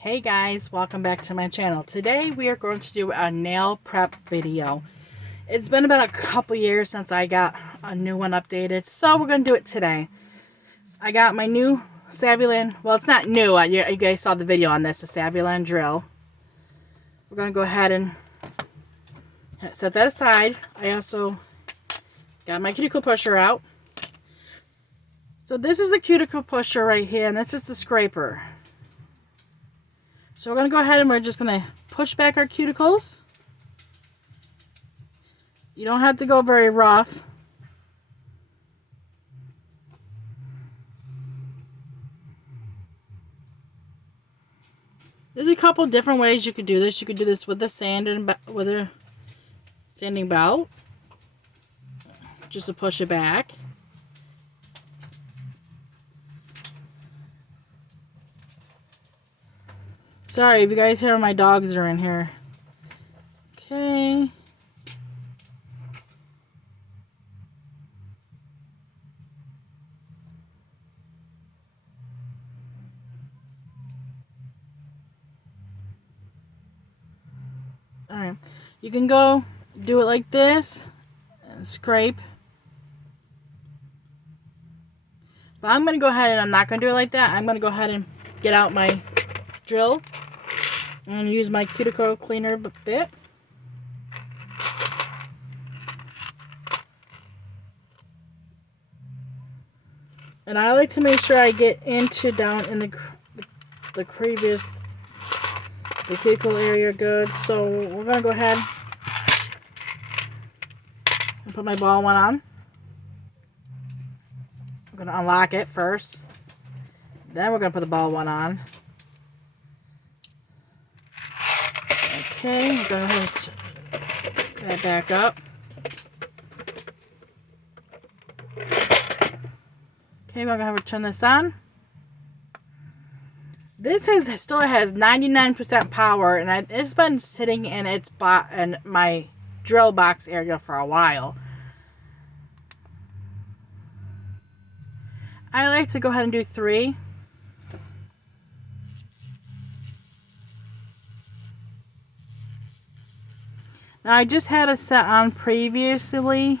Hey guys, welcome back to my channel. Today we are going to do a nail prep video. It's been about a couple years since I got a new one updated, so we're going to do it today. I got my new Savulan, well it's not new, you guys saw the video on this, the Savulan drill. We're going to go ahead and set that aside. I also got my cuticle pusher out. So this is the cuticle pusher right here, and this is the scraper. So we're going to go ahead and we're just going to push back our cuticles. You don't have to go very rough. There's a couple different ways you could do this. You could do this with a sanding belt, just to push it back. Sorry if you guys hear my dogs are in here. Okay. Alright. You can go do it like this and scrape. But I'm going to go ahead and I'm not going to do it like that. I'm going to go ahead and get out my drill and use my cuticle cleaner bit. And I like to make sure I get down in the crevice, the cuticle area good. So we're going to go ahead and put my ball one on. I'm going to unlock it first. Then we're going to put the ball one on. Okay, I'm going to put that back up. Okay, we're going to turn this on. This still has 99% power, and it's been sitting in my drill box area for a while. I like to go ahead and do 3. Now I just had a set on previously,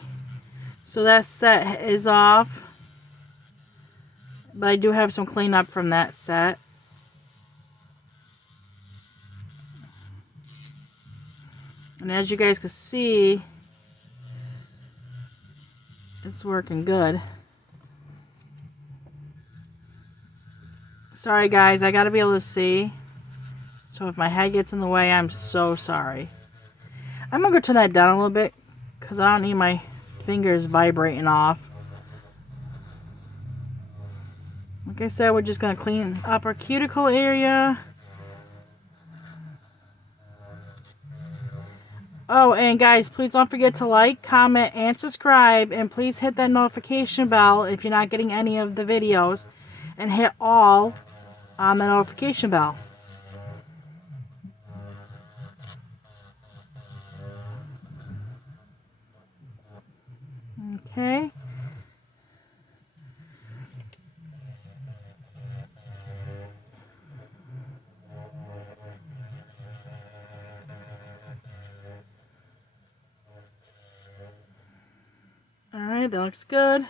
so that set is off. But I do have some cleanup from that set. And as you guys can see, it's working good. Sorry guys, I gotta be able to see. So if my head gets in the way, I'm so sorry. I'm gonna go turn that down a little bit because I don't need my fingers vibrating off. Like I said, we're just gonna clean up our cuticle area. Oh, and guys, please don't forget to like, comment, and subscribe. And please hit that notification bell if you're not getting any of the videos. And hit all on the notification bell. Okay. Alright, that looks good.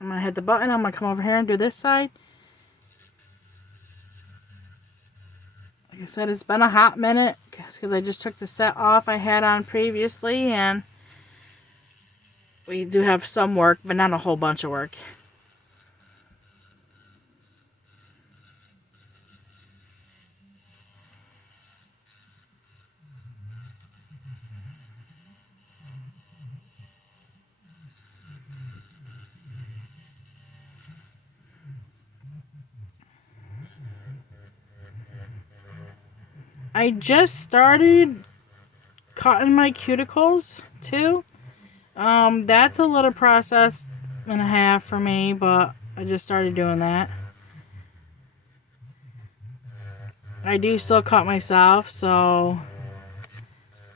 I'm going to hit the button. I'm going to come over here and do this side. Like I said, it's been a hot minute because I just took the set off I had on previously, and we do have some work, but not a whole bunch of work. I just started cutting my cuticles too. That's a little process and a half for me, but I just started doing that. I do still cut myself, so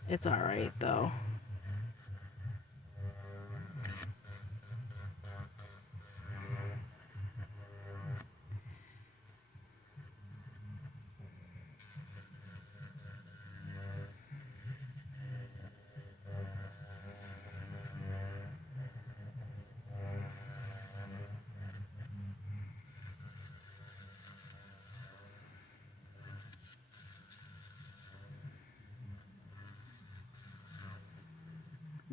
it's alright though.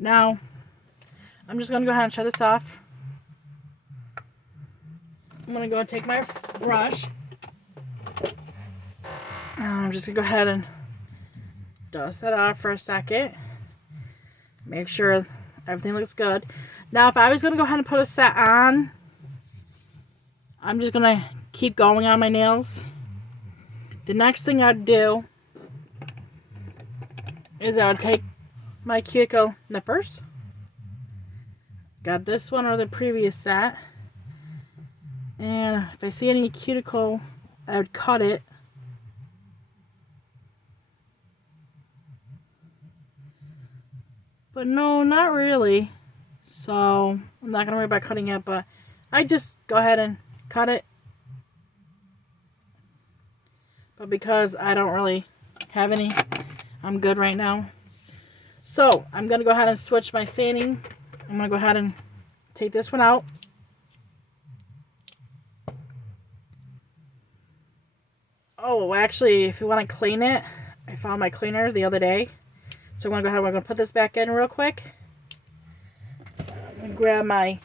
Now, I'm just going to go ahead and shut this off. I'm going to go and take my brush. I'm just going to go ahead and dust that off for a second. Make sure everything looks good. Now, if I was going to go ahead and put a set on, I'm just going to keep going on my nails. The next thing I'd do is I would take my cuticle nippers. Got this one or the previous set. And if I see any cuticle, I would cut it. But no, not really. So I'm not going to worry about cutting it, but I just go ahead and cut it. But because I don't really have any, I'm good right now. So I'm going to go ahead and switch my sanding. I'm going to go ahead and take this one out. Oh, actually, if you want to clean it, I found my cleaner the other day. So I'm going to go ahead and we're going to put this back in real quick. I'm going to grab my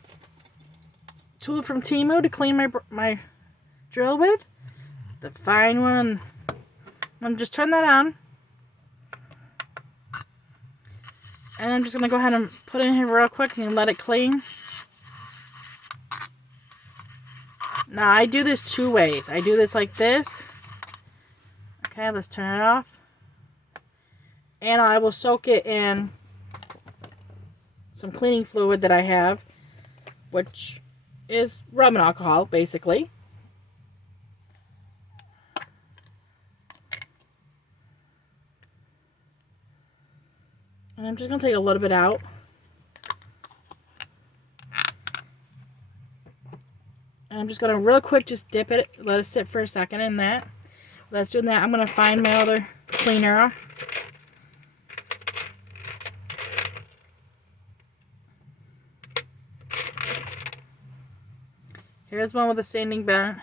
tool from Temu to clean my drill with. The fine one. I'm just turn that on. And I'm just going to go ahead and put it in here real quick and let it clean. Now, I do this two ways. I do this like this. Okay, let's turn it off. And I will soak it in some cleaning fluid that I have, which is rubbing alcohol, basically. And I'm just going to take a little bit out. And I'm just going to real quick just dip it, let it sit for a second in that. Let's do that. I'm going to find my other cleaner. Here's one with a sanding bed.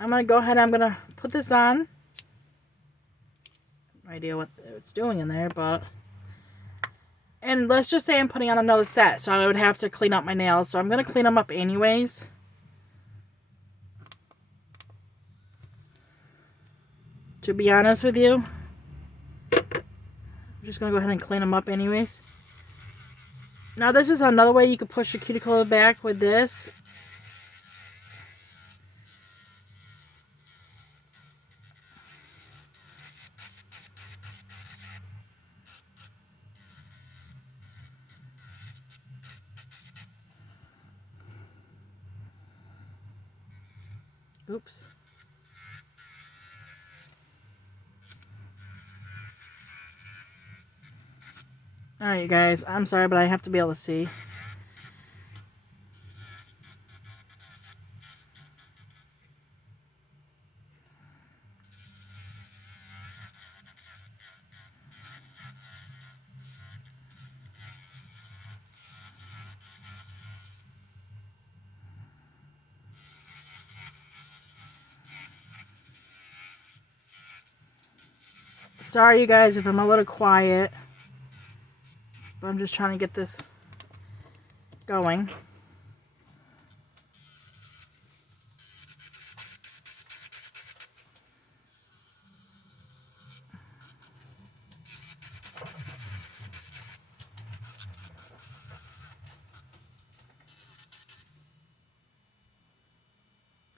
I'm going to go ahead and I'm going to put this on. No idea what it's doing in there, but... And let's just say I'm putting on another set, so I would have to clean up my nails. So I'm going to clean them up anyways. To be honest with you, I'm just going to go ahead and clean them up anyways. Now this is another way you could push your cuticle back with this. Oops. Alright, you guys. I'm sorry, but I have to be able to see. Sorry, you guys, if I'm a little quiet. But I'm just trying to get this going.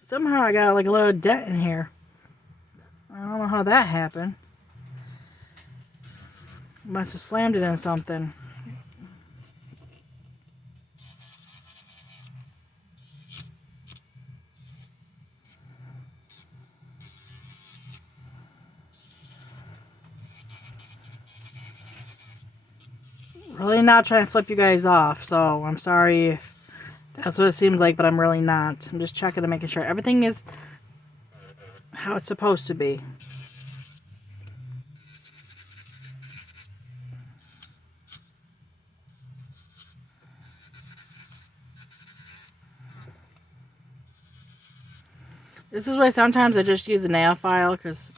Somehow I got like a little dent in here. I don't know how that happened. Must have slammed it in something. Really not trying to flip you guys off, so I'm sorry if that's what it seems like, but I'm really not. I'm just checking and making sure everything is how it's supposed to be. This is why sometimes I just use a nail file, because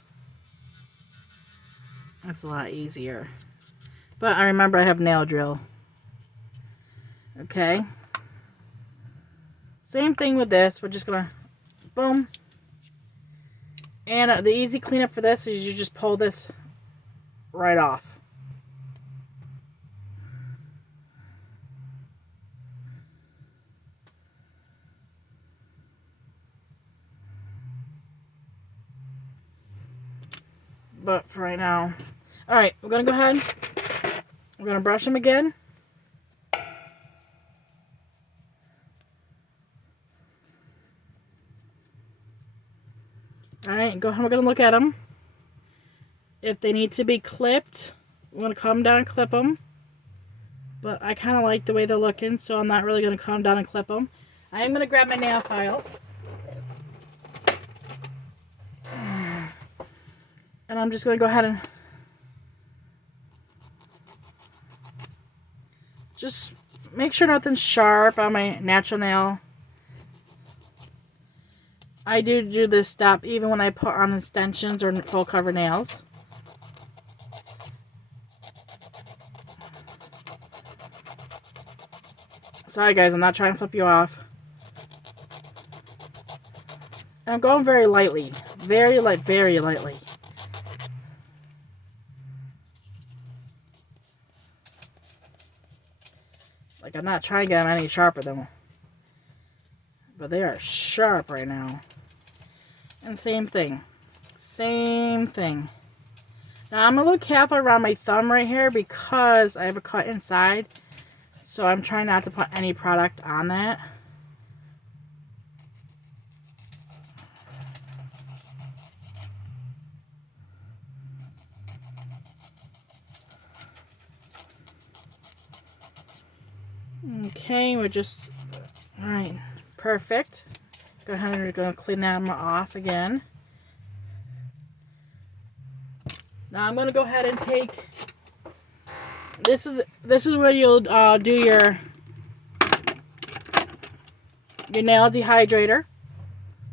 that's a lot easier. But I remember I have nail drill. Okay. Same thing with this. We're just gonna boom. And the easy cleanup for this is you just pull this right off. But for right now. Alright, we're gonna go ahead. We're gonna brush them again. Alright, go ahead. We're going to look at them. If they need to be clipped, we're going to come down and clip them. But I kind of like the way they're looking, so I'm not really going to come down and clip them. I am going to grab my nail file. And I'm just going to go ahead and just make sure nothing's sharp on my natural nail. I do this step even when I put on extensions or full cover nails. Sorry guys, I'm not trying to flip you off. And I'm going very lightly. Very lightly. Like, I'm not trying to get them any sharper than, but they are sharp right now. And same thing. Same thing. Now, I'm a little careful around my thumb right here because I have a cut inside. So I'm trying not to put any product on that. Okay, we're just, alright, perfect. Go ahead and we're going to clean that off again. Now I'm going to go ahead and take, this is where you'll do your nail dehydrator.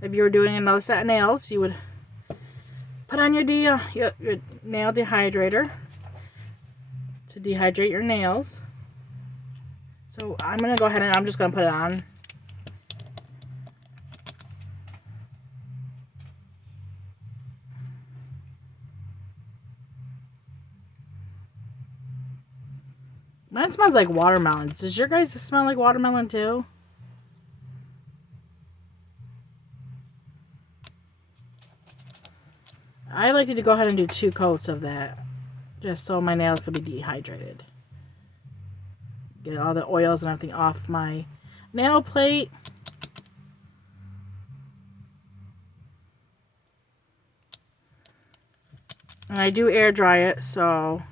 If you were doing another set of nails, you would put on your nail dehydrator to dehydrate your nails. So I'm going to go ahead and I'm just going to put it on. Mine smells like watermelon. Does your guys smell like watermelon too? I like to go ahead and do 2 coats of that, just so my nails could be dehydrated. Get all the oils and everything off my nail plate. And I do air dry it, so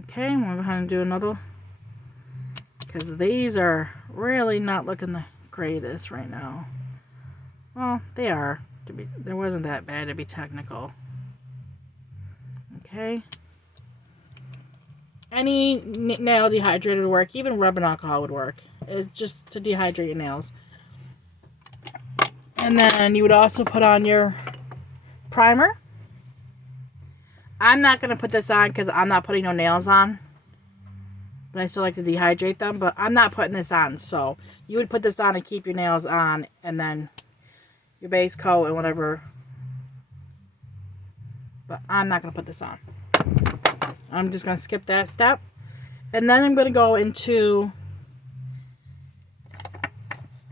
okay, I'm going to go ahead and do another, because these are really not looking the greatest right now. Well, they are. There wasn't that bad to be technical. Okay. Any nail dehydrator would work. Even rubbing alcohol would work. It's just to dehydrate your nails. And then you would also put on your primer. I'm not going to put this on because I'm not putting no nails on. But I still like to dehydrate them. But I'm not putting this on. So you would put this on and keep your nails on. And then your base coat and whatever. But I'm not going to put this on. I'm just going to skip that step. And then I'm going to go into,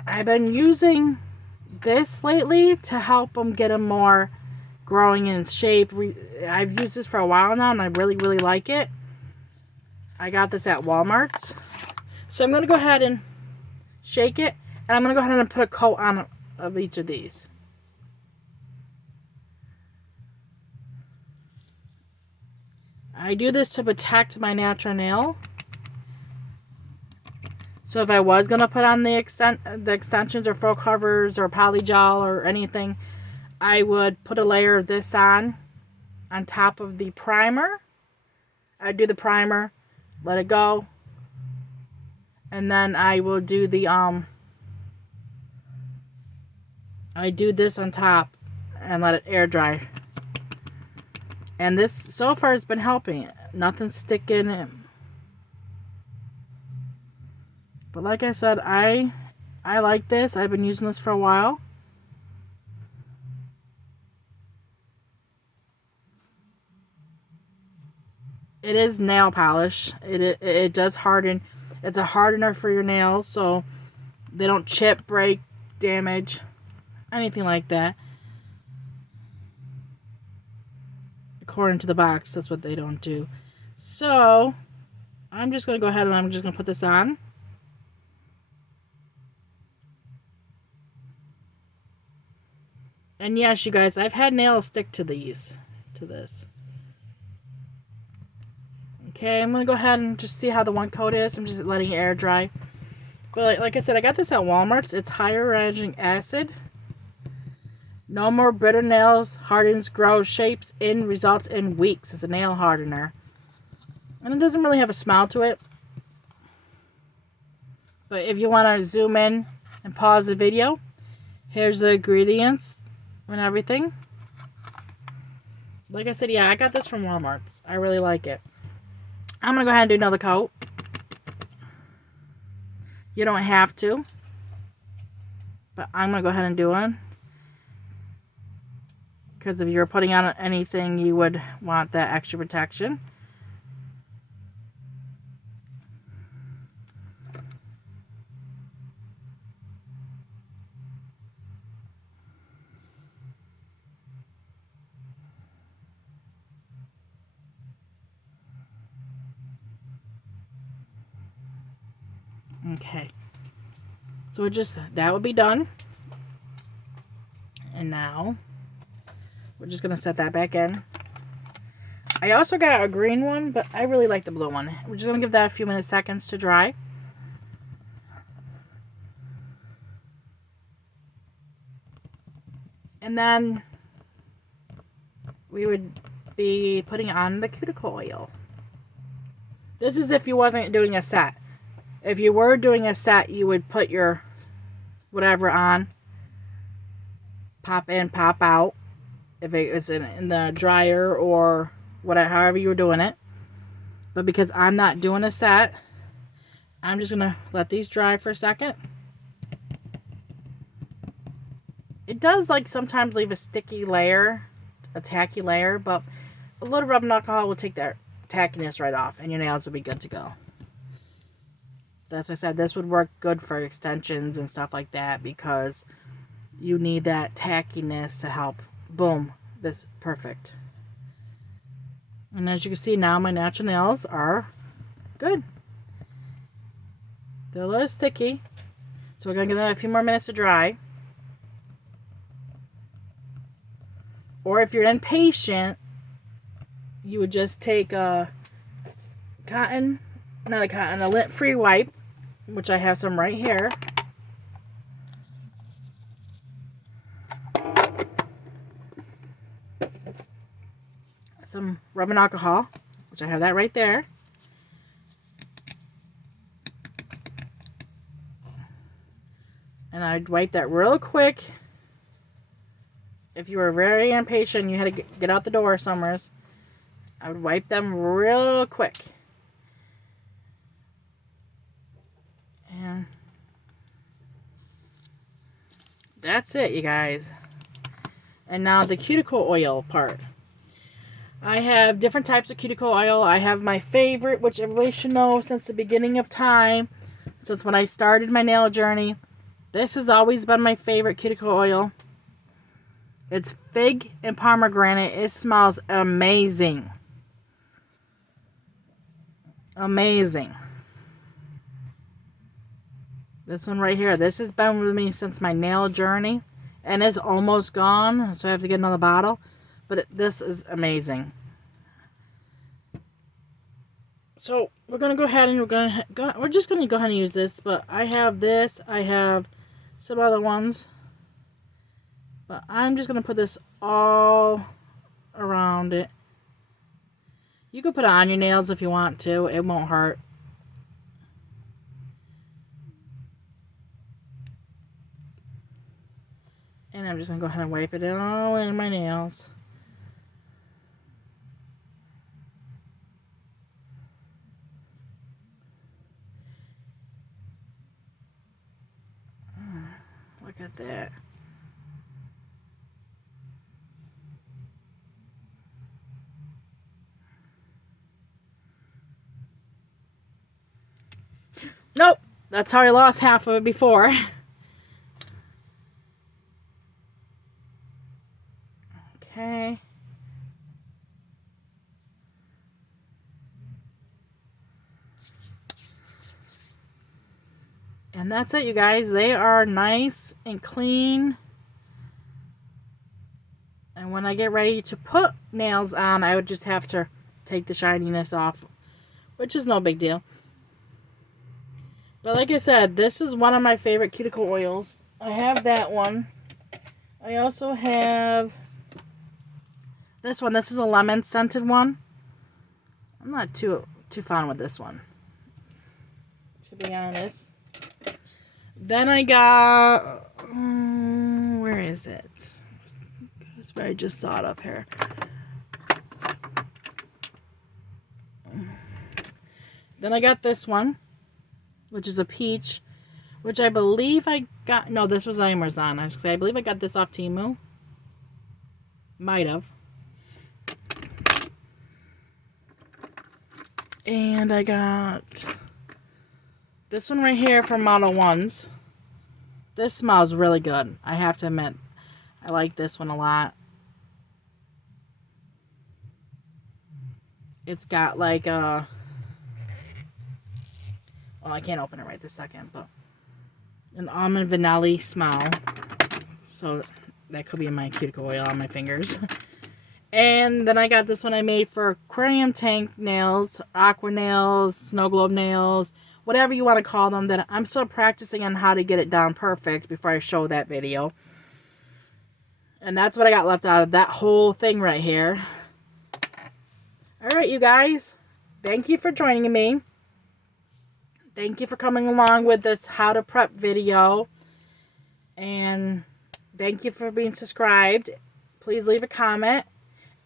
I've been using this lately to help them get them more growing in shape. I've used this for a while now and I really like it. I got this at Walmart's. So I'm going to go ahead and shake it. And I'm going to go ahead and put a coat on of each of these. I do this to protect my natural nail. So if I was going to put on the extensions or full covers or polygel or anything, I would put a layer of this on top of the primer. I'd do the primer, let it go, and then I will do the I do this on top and let it air dry. And this, so far, has been helping. Nothing's sticking. But like I said, I like this. I've been using this for a while. It is nail polish. It does harden. It's a hardener for your nails, so they don't chip, break, damage, anything like that. According to the box, that's what they don't do. So, I'm just going to go ahead and I'm just going to put this on. And yes, you guys, I've had nails stick to this. Okay, I'm going to go ahead and just see how the one coat is. I'm just letting it air dry. But like I said, I got this at Walmart. It's hyaluronic acid. No more bitter nails. Hardens, grows, shapes in, results in weeks. It's a nail hardener. And it doesn't really have a smell to it. But if you want to zoom in and pause the video, here's the ingredients and everything. Like I said, yeah, I got this from Walmart. I really like it. I'm going to go ahead and do another coat. You don't have to. But I'm going to go ahead and do one. Because if you're putting on anything, you would want that extra protection. Okay. So that would be done. And now we're just going to set that back in. I also got a green one, but I really like the blue one. We're just going to give that a few seconds to dry. And then we would be putting on the cuticle oil. This is if you wasn't doing a set. If you were doing a set, you would put your whatever on. Pop in, pop out. If it was in the dryer or whatever, however you were doing it. But because I'm not doing a set, I'm just going to let these dry for a second. It does like sometimes leave a sticky layer, a tacky layer, but a little rubbing alcohol will take that tackiness right off and your nails will be good to go. That's why I said this would work good for extensions and stuff like that because you need that tackiness to help. Boom. This perfect. And as you can see now, my natural nails are good. They're a little sticky. So we're going to give them a few more minutes to dry. Or if you're impatient, you would just take a a lint-free wipe, which I have some right here. Some rubbing alcohol, which I have that right there. And I'd wipe that real quick. If you were very impatient, you had to get out the door somewhere, I would wipe them real quick. And that's it, you guys. And now the cuticle oil part. I have different types of cuticle oil. I have my favorite, which everybody should know since the beginning of time. Since when I started my nail journey. This has always been my favorite cuticle oil. It's fig and pomegranate. It smells amazing. Amazing. This one right here. This has been with me since my nail journey. And it's almost gone. So I have to get another bottle. But this is amazing. So we're going to go ahead and we're just going to go ahead and use this. But I have this. I have some other ones. But I'm just going to put this all around it. You can put it on your nails if you want to. It won't hurt. And I'm just going to go ahead and wipe it all in my nails. Look at that. Nope. That's how I lost half of it before. Okay. And that's it, you guys. They are nice and clean. And when I get ready to put nails on, I would just have to take the shininess off, which is no big deal. But like I said, this is one of my favorite cuticle oils. I have that one. I also have this one. This is a lemon scented one. I'm not too fond with this one, to be honest. Then I got, where is it? That's where I just saw it up here. Then I got this one, which is a peach, which I believe I got, no, this was Amazon. I believe I got this off Temu. Might have. And I got this one right here from Model 1s. This smells really good. I have to admit, I like this one a lot. It's got like a, well, I can't open it right this second, but an almond vanilla smell. So that could be my cuticle oil on my fingers. And then I got this one I made for aquarium tank nails, aqua nails, snow globe nails, whatever you want to call them. That I'm still practicing on how to get it down perfect before I show that video. And that's what I got left out of that whole thing right here. Alright, you guys. Thank you for joining me. Thank you for coming along with this how to prep video. And thank you for being subscribed. Please leave a comment.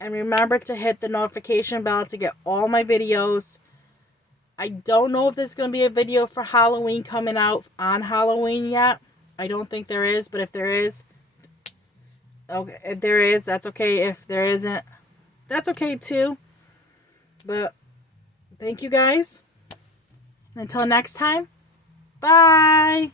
And remember to hit the notification bell to get all my videos. I don't know if there's going to be a video for Halloween coming out on Halloween yet. I don't think there is, but if there is, okay, if there is, that's okay. If there isn't, that's okay too. But thank you guys. Until next time, bye.